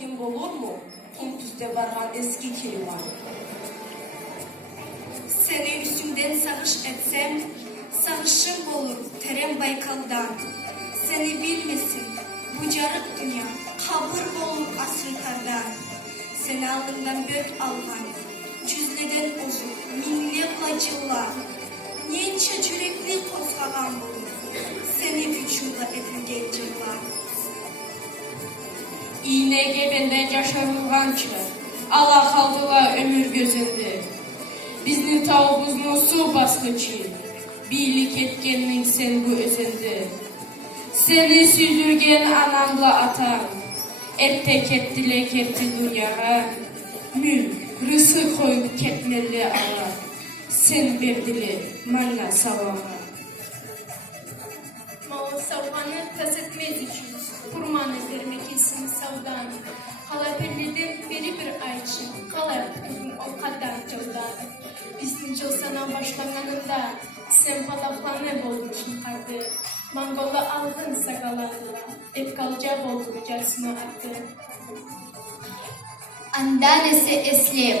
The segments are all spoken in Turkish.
etkin olur mu? Kuntuzda bargan eski keliman. Seni üstümden sağış etsem, sağışım olur terem Baykal'dan. Seni bilmesin, bu carık dünya, kabır olur asırtardan. Seni alnından bök algan, cüzleden uzun, minne bacılar. Nence yürekli kozgalan olur, seni vücuda edilgen cırlar. İğnege benden yaşarılgançı, Allah kaldılar ömür gözünde. Bizni tavubuznu su bastıçı, birlik etkenlik sen bu özünde. Seni süzdürgen anamla atam, ette ketdile ketdi dünyaya. Mülk, rızık koyup ketmeli ala, sen berdili manna savağa. Mala savganı tas etmez için, kurmanı vermek isim savdan. Hala perleden beri bir ayçı, hala kızın o kadar cıldan. Bizim yıl sana başlananında, sen halaflanı bolmuşsun kardı. Mangola aldın sakalarla, hep kalacak olduracasını arttı. Andanesi eslem,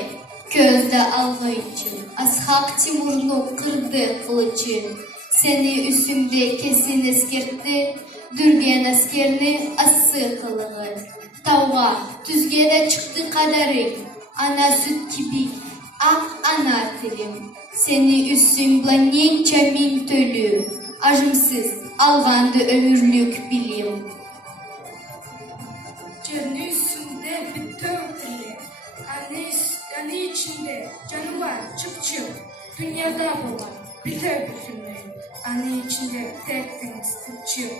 közde algıyçı, Ashak Timur'nu kırdı kılıcı. Seni üstümde kesin eskertti, dürgen askerini assı kılığı. Tavga, tüzgede çıktı kadarı, ana süt gibi, ah ana tilim. Seni üstüm blanyençe min tölü, acımsız, algandı ömürlük bilim. Canı üstünde bir tövbeli, anne içinde canı var çık çık, dünyada bu var bir tövbesinde, anne içinde tertemiz tık çık,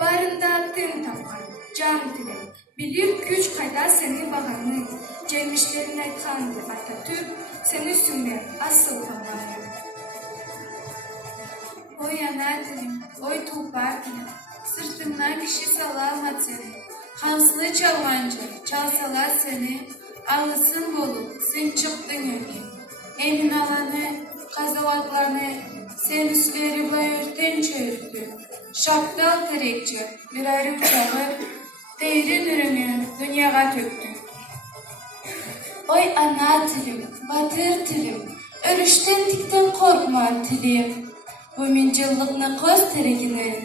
barında tüm tapan, can dile, bilir güç kadar senin bakanı, gelmişlerine kandı Atatürk, senin üstünde asıl babanı. Oy ana dilim, oy tuğbar dilim, sırtından kişi salamat seni. Hanslı çalmancı, çalsalar seni, ağlısın bolu, sen çıktın öyle. Emin alanı, kazavatlarını, sen üstleri bayırten çözdü. Şaptal terekçi, bir ayrı uçağı, değerin ürünü dünyaya töktü. Oy ana tilim, batır tilim, örüşten tikten korkma tilim. Bu mincillikni koz terekini,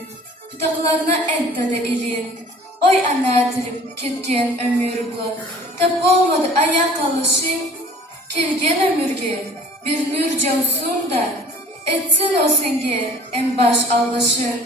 tutaklarına entada elin. Oy ana dilim ketken ömür bulan, tap olmadı ayak alışı, kelgen ömürge bir nür cavsun da, etsin o senge en baş alışın.